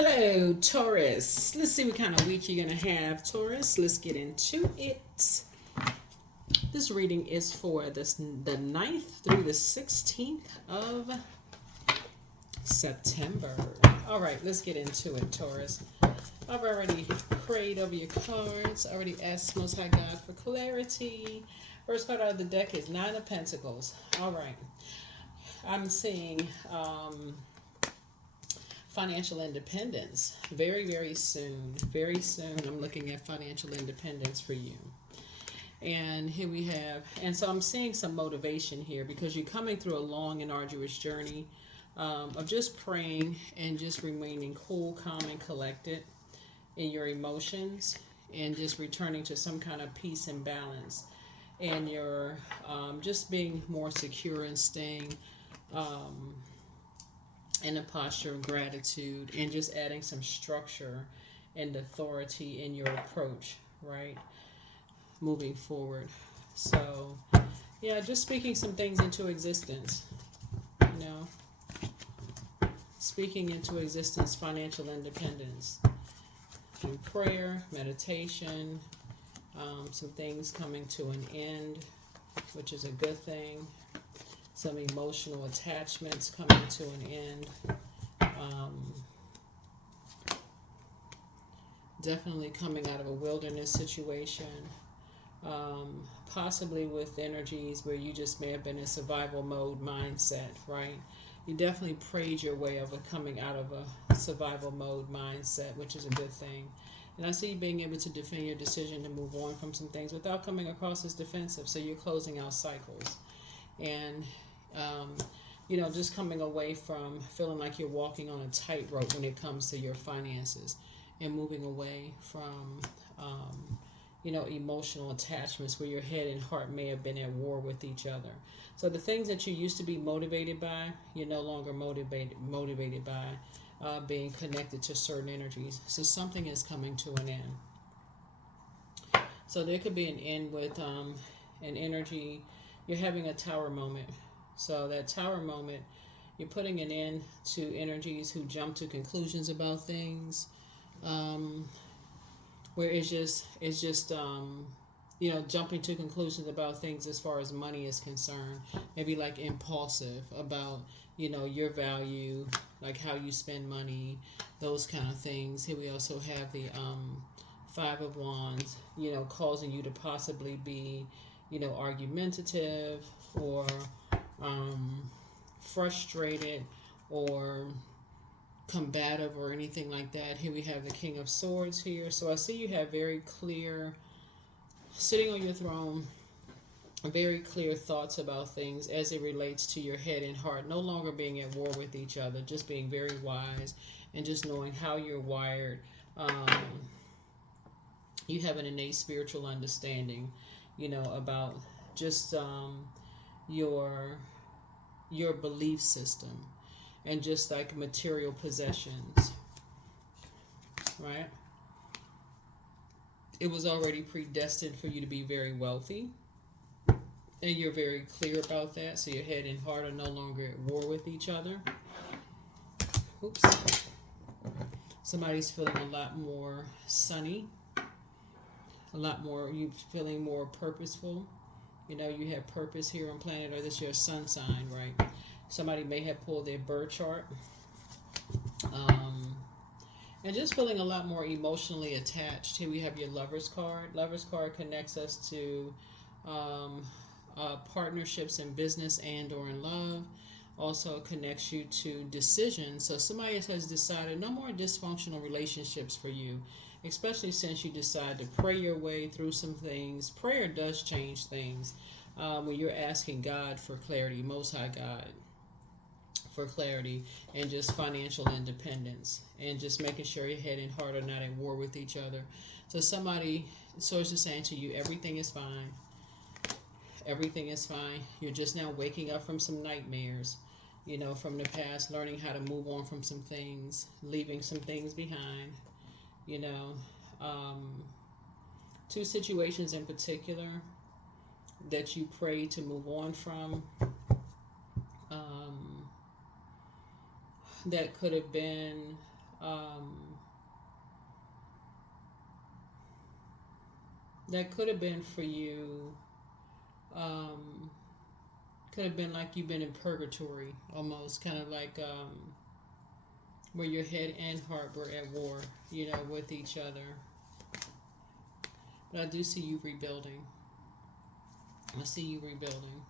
Hello, Taurus. Let's see what kind of week you're going to have, Taurus. Let's get into it. This reading is for the 9th through the 16th of September. All right, let's get into it, Taurus. I've already prayed over your cards. I already asked Most High God for clarity. First card out of the deck is Nine of Pentacles. All right. I'm seeing financial independence very, very soon. Very soon, I'm looking at financial independence for you. And here we have, and so I'm seeing some motivation here because you're coming through a long and arduous journey of just praying and just remaining cool, calm, and collected in your emotions and just returning to some kind of peace and balance. And you're just being more secure and staying in a posture of gratitude and just adding some structure and authority in your approach, right? Moving forward. So, yeah, just speaking some things into existence, you know, speaking into existence, financial independence through prayer, meditation, some things coming to an end, which is a good thing. Some emotional attachments coming to an end. Definitely coming out of a wilderness situation. Possibly with energies where you just may have been in survival mode mindset, right? You definitely prayed your way of coming out of a survival mode mindset, which is a good thing. And I see you being able to defend your decision to move on from some things without coming across as defensive. So you're closing out cycles. And just coming away from feeling like you're walking on a tightrope when it comes to your finances and moving away from, emotional attachments where your head and heart may have been at war with each other. So the things that you used to be motivated by, you're no longer motivated by being connected to certain energies. So something is coming to an end. So there could be an end with an energy. You're having a tower moment. So that tower moment, you're putting an end to energies who jump to conclusions about things, where it's just jumping to conclusions about things as far as money is concerned. Maybe like impulsive about your value, like how you spend money, those kind of things. Here we also have the Five of Wands, causing you to possibly be argumentative or frustrated or combative or anything like that. Here we have the King of Swords here. So I see you have very clear, sitting on your throne, very clear thoughts about things as it relates to your head and heart, no longer being at war with each other, just being very wise and just knowing how you're wired. You have an innate spiritual understanding, about just your belief system and just like material possessions, right? It was already predestined for you to be very wealthy, and you're very clear about that. So your head and heart are no longer at war with each other. Oops. Somebody's feeling a lot more sunny, a lot more, you feeling more purposeful. You have purpose here on planet Earth. This is your sun sign, right? Somebody may have pulled their birth chart. And just feeling a lot more emotionally attached. Here we have your Lover's card. Lover's card connects us to partnerships in business and or in love. Also connects you to decisions. So somebody has decided no more dysfunctional relationships for you, especially since you decide to pray your way through some things. Prayer does change things when you're asking God for clarity, Most High God, for clarity and just financial independence and just making sure your head and heart are not at war with each other. So somebody, source is saying to you, everything is fine. Everything is fine. You're just now waking up from some nightmares, from the past, learning how to move on from some things, leaving some things behind, two situations in particular that you pray to move on from. That could have been Um, that could have been for you. Um, could have been like you've been in purgatory almost, kind of like where your head and heart were at war, with each other. But I do see you rebuilding. I see you rebuilding.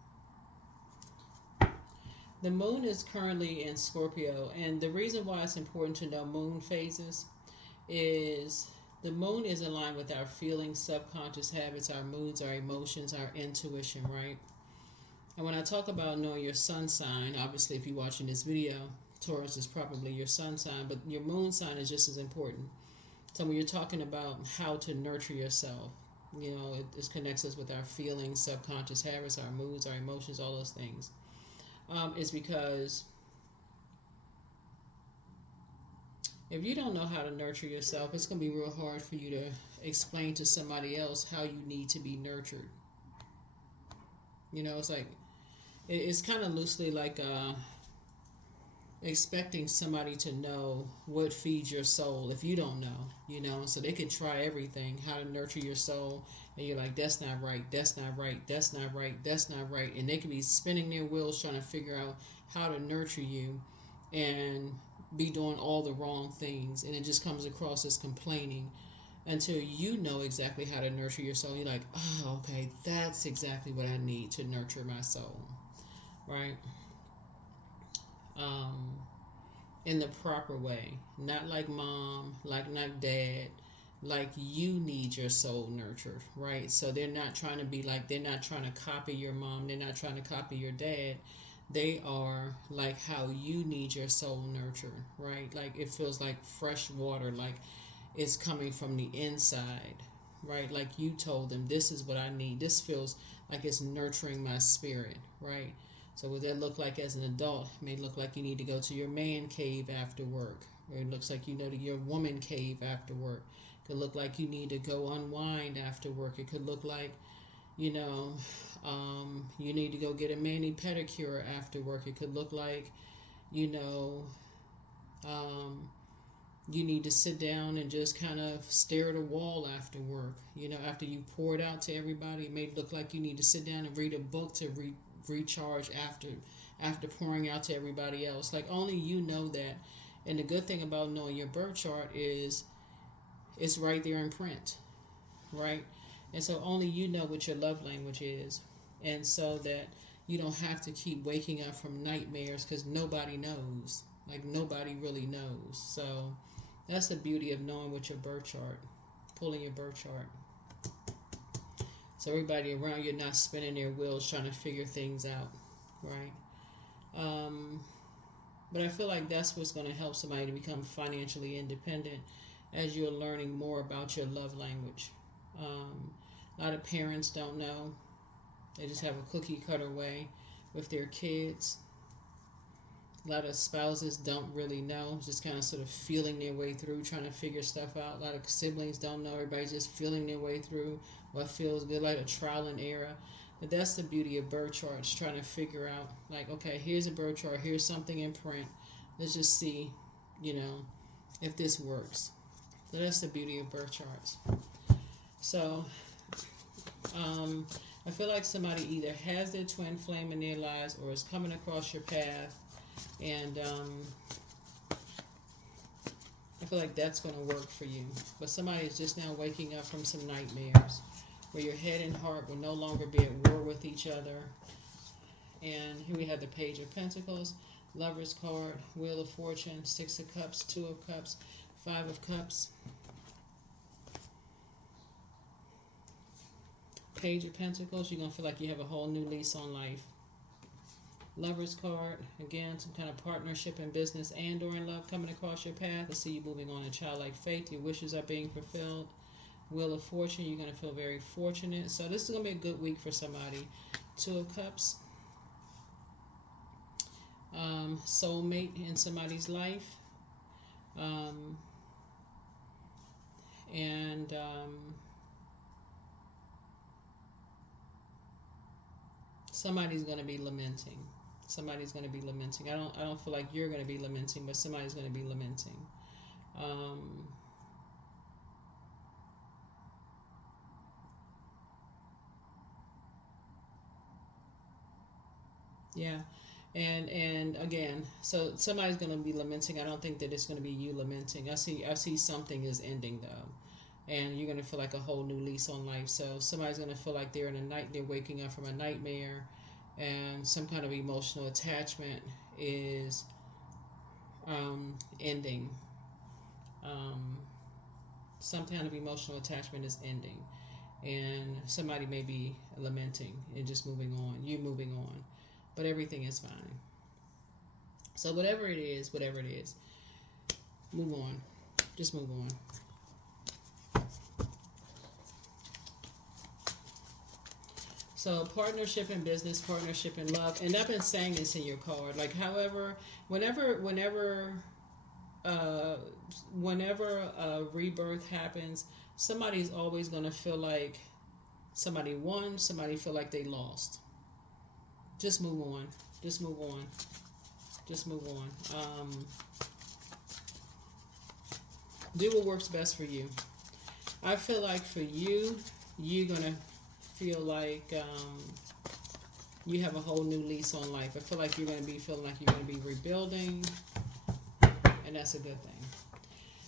The moon is currently in Scorpio, and the reason why it's important to know moon phases is the moon is aligned with our feelings, subconscious habits, our moods, our emotions, our intuition, right? And when I talk about knowing your sun sign, obviously if you're watching this video, Taurus is probably your sun sign, but your moon sign is just as important. So when you're talking about how to nurture yourself, it connects us with our feelings, subconscious habits, our moods, our emotions, all those things. Is because if you don't know how to nurture yourself, it's going to be real hard for you to explain to somebody else how you need to be nurtured. It's like, it's kind of loosely like expecting somebody to know what feeds your soul if you don't know, so they could try everything, how to nurture your soul, and you're like, that's not right, that's not right, that's not right, that's not right, and they could be spinning their wheels trying to figure out how to nurture you and be doing all the wrong things, and it just comes across as complaining until you know exactly how to nurture your soul. You're like, oh, okay, that's exactly what I need to nurture my soul, right? In the proper way, not like mom, like not dad, like you need your soul nurtured, right? So they're not trying to be like, they're not trying to copy your mom, they're not trying to copy your dad. They are like how you need your soul nurtured, right? Like it feels like fresh water, like it's coming from the inside, right? Like you told them, this is what I need. This feels like it's nurturing my spirit, right? So what that look like as an adult? It may look like you need to go to your man cave after work. Or it looks like to your woman cave after work. It could look like you need to go unwind after work. It could look like, you need to go get a mani pedicure after work. It could look like, you need to sit down and just kind of stare at a wall after work. After you pour it out to everybody, it may look like you need to sit down and read a book to recharge after pouring out to everybody else. Like only you know that. And the good thing about knowing your birth chart is it's right there in print, right? And so only you know what your love language is, and so that you don't have to keep waking up from nightmares, because nobody knows. Like nobody really knows. So that's the beauty of knowing what your birth chart, pulling your birth chart. So everybody around you not spinning their wheels trying to figure things out, right? But I feel like that's what's going to help somebody to become financially independent as you're learning more about your love language. A lot of parents don't know. They just have a cookie cutter way with their kids. A lot of spouses don't really know, just kind of sort of feeling their way through, trying to figure stuff out. A lot of siblings don't know. Everybody's just feeling their way through what feels good, like a trial and error. But that's the beauty of birth charts, trying to figure out, like, okay, here's a birth chart, here's something in print. Let's just see, if this works. So that's the beauty of birth charts. So, I feel like somebody either has their twin flame in their lives or is coming across your path, and I feel like that's going to work for you. But somebody is just now waking up from some nightmares where your head and heart will no longer be at war with each other. And here we have the Page of Pentacles, Lover's card, Wheel of Fortune, Six of Cups, Two of Cups, Five of Cups, Page of Pentacles. You're going to feel like you have a whole new lease on life. Lover's card, again, some kind of partnership in business and or in love coming across your path. I see you moving on in childlike faith. Your wishes are being fulfilled. Wheel of Fortune, you're going to feel very fortunate. So this is going to be a good week for somebody. Two of Cups, soulmate in somebody's life. And somebody's going to be lamenting. Somebody's going to be lamenting. I don't feel like you're going to be lamenting, but somebody's going to be lamenting, Um, yeah. And again, so somebody's going to be lamenting. I don't think that it's going to be you lamenting. I see something is ending though, and you're going to feel like a whole new lease on life. So somebody's going to feel like they're in a night. They're waking up from a nightmare, and some kind of emotional attachment is ending. Um, some kind of emotional attachment is ending, and somebody may be lamenting and just moving on. You moving on, but everything is fine. So whatever it is, move on. Just move on. So partnership in business, partnership in love, and I've been saying this in your card. Like, however, whenever, uh, whenever a rebirth happens, somebody's always gonna feel like somebody won. Somebody feel like they lost. Just move on. Just move on. Just move on. Do what works best for you. I feel like for you, you're gonna feel like you have a whole new lease on life. I feel like you're gonna be feeling like you're gonna be rebuilding, and that's a good thing.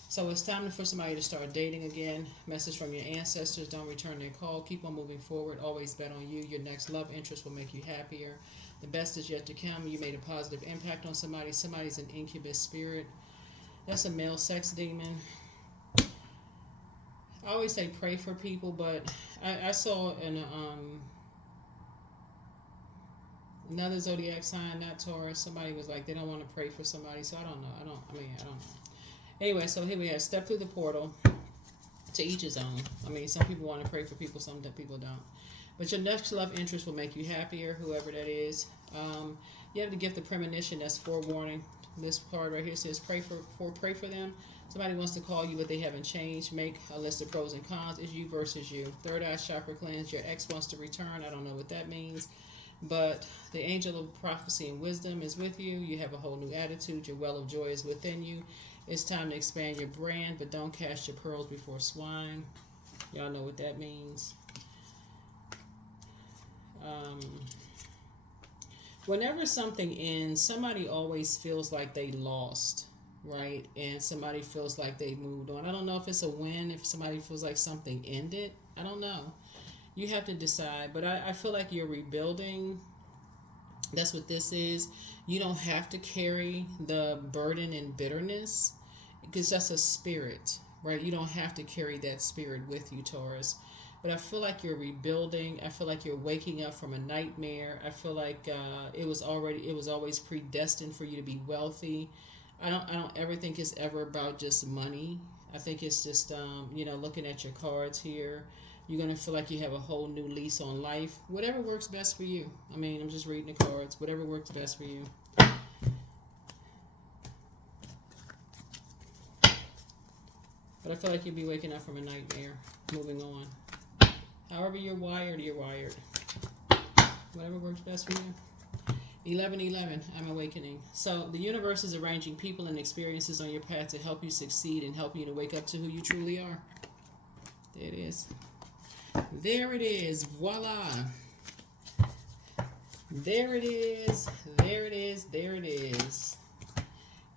So it's time for somebody to start dating again. Message from your ancestors: don't return their call. Keep on moving forward. Always bet on you. Your next love interest will make you happier. The best is yet to come. You made a positive impact on somebody. Somebody's an incubus spirit. That's a male sex demon. I always say pray for people, but I saw in another zodiac sign, not Taurus. Somebody was like they don't want to pray for somebody, so I don't know. I don't know. Anyway, so here we have step through the portal. To each his own. I mean, some people want to pray for people, some people don't. But your next love interest will make you happier, whoever that is. You have the gift of premonition. That's forewarning. This part right here says pray for them. Somebody wants to call you, but they haven't changed. Make a list of pros and cons. It's you versus you. Third eye chakra cleanse. Your ex wants to return. I don't know what that means. But the angel of prophecy and wisdom is with you. You have a whole new attitude. Your well of joy is within you. It's time to expand your brand, but don't cast your pearls before swine. Y'all know what that means. Um, Whenever something ends, somebody always feels like they lost, right? And somebody feels like they moved on. I don't know if it's a win, if somebody feels like something ended. I don't know. You have to decide. But I feel like you're rebuilding. That's what this is. You don't have to carry the burden and bitterness because that's a spirit, right? You don't have to carry that spirit with you, Taurus. But I feel like you're rebuilding. I feel like you're waking up from a nightmare. I feel like it was always predestined for you to be wealthy. I don't ever think it's ever about just money. I think it's just looking at your cards here. You're gonna feel like you have a whole new lease on life. Whatever works best for you. I mean, I'm just reading the cards. Whatever works best for you. But I feel like you'll be waking up from a nightmare. Moving on. However you're wired, you're wired. Whatever works best for you. 1111, I'm awakening. So the universe is arranging people and experiences on your path to help you succeed and help you to wake up to who you truly are. There it is. There it is. Voila. There it is. There it is. There it is.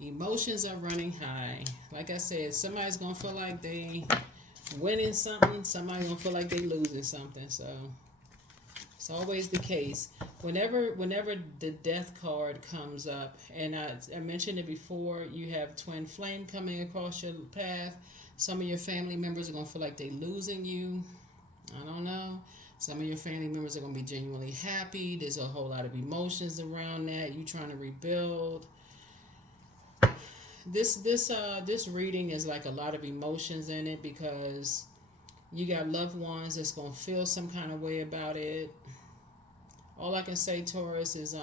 Emotions are running high. Like I said, somebody's going to feel like they winning something. Somebody's going to feel like they losing something. So it's always the case. Whenever the death card comes up, and I mentioned it before, you have twin flame coming across your path. Some of your family members are going to feel like they're losing you. I don't know. Some of your family members are going to be genuinely happy. There's a whole lot of emotions around that. You trying to rebuild. This reading is like a lot of emotions in it because you got loved ones that's going to feel some kind of way about it. All I can say, Taurus, is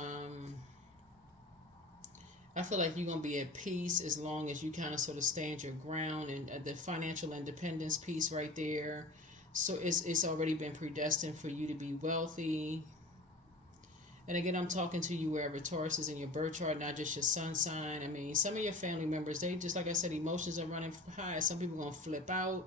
I feel like you're going to be at peace as long as you kind of sort of stand your ground, and the financial independence piece right there. So it's already been predestined for you to be wealthy. And again, I'm talking to you wherever Taurus is in your birth chart, not just your sun sign. I mean, some of your family members, they just, like I said, emotions are running high. Some people going to flip out.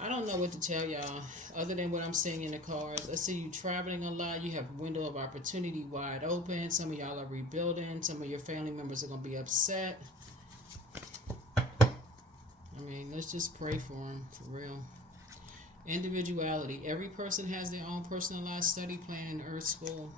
I don't know what to tell y'all other than what I'm seeing in the cards. I see you traveling a lot. You have window of opportunity wide open. Some of y'all are rebuilding. Some of your family members are going to be upset. I mean, let's just pray for them, for real. Individuality. Every person has their own personalized study plan in Earth School.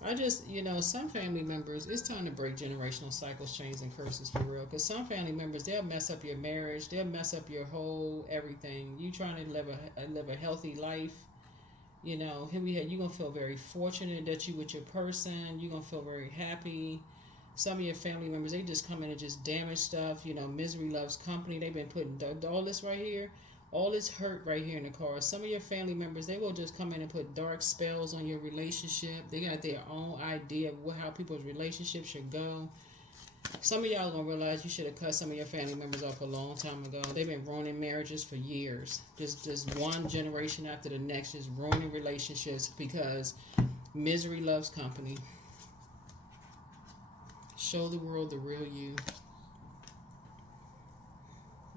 I just, some family members, it's time to break generational cycles, chains, and curses for real. Because some family members, they'll mess up your marriage. They'll mess up your whole everything. You trying to live a healthy life. Here you're going to feel very fortunate that you with your person. You're going to feel very happy. Some of your family members, they just come in and just damage stuff. Misery loves company. They've been putting all this right here. All this hurt right here in the card. Some of your family members, they will just come in and put dark spells on your relationship. They got their own idea of how people's relationships should go. Some of y'all gonna realize you should have cut some of your family members off a long time ago. They've been ruining marriages for years. Just one generation after the next, just ruining relationships because misery loves company. Show the world the real you.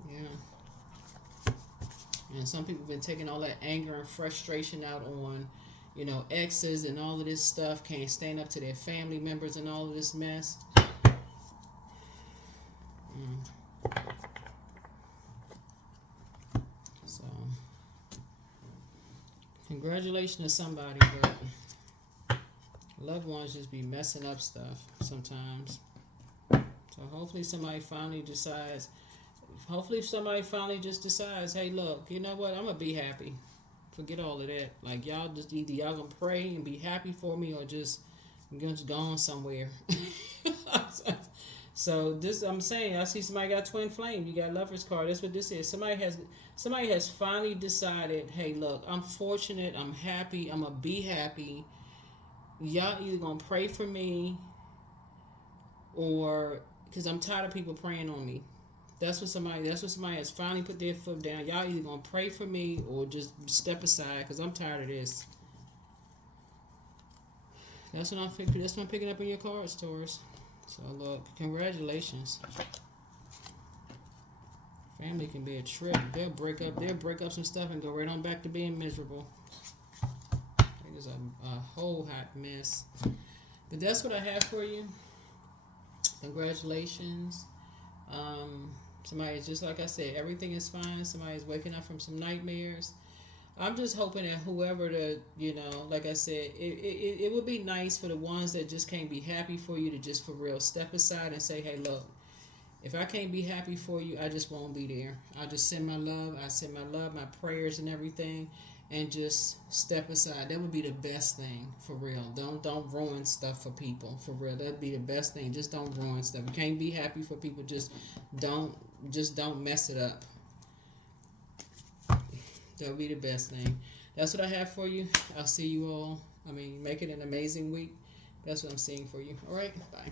Yeah. And some people have been taking all that anger and frustration out on, exes and all of this stuff. Can't stand up to their family members and all of this mess. So, congratulations to somebody, but loved ones just be messing up stuff sometimes. So hopefully somebody finally decides. Hopefully somebody finally just decides, hey, look, you know what? I'm going to be happy. Forget all of that. Like, y'all just either y'all going to pray and be happy for me or just go on somewhere. So this, I'm saying, I see somebody got twin flame. You got lover's card. That's what this is. Somebody has finally decided, hey, look, I'm fortunate. I'm happy. I'm going to be happy. Y'all either going to pray for me or because I'm tired of people praying on me. That's what somebody has finally put their foot down. Y'all either gonna pray for me or just step aside because I'm tired of this. That's what I'm picking up in your cards, Taurus. So look, congratulations. Family can be a trip. They'll break up some stuff and go right on back to being miserable. It is a whole hot mess. But that's what I have for you. Congratulations. Somebody is just like I said, everything is fine. Somebody's waking up from some nightmares. I'm just hoping that whoever like I said, it would be nice for the ones that just can't be happy for you to just for real step aside and say, hey, look, if I can't be happy for you, I just won't be there. I'll just send my love. I send my love, my prayers and everything, and just step aside. That would be the best thing, for real. Don't ruin stuff for people, for real. That'd be the best thing. Just don't ruin stuff. You can't be happy for people. Just don't mess it up. That would be the best thing. That's what I have for you. I'll see you all. Make it an amazing week. That's what I'm seeing for you. All right, bye.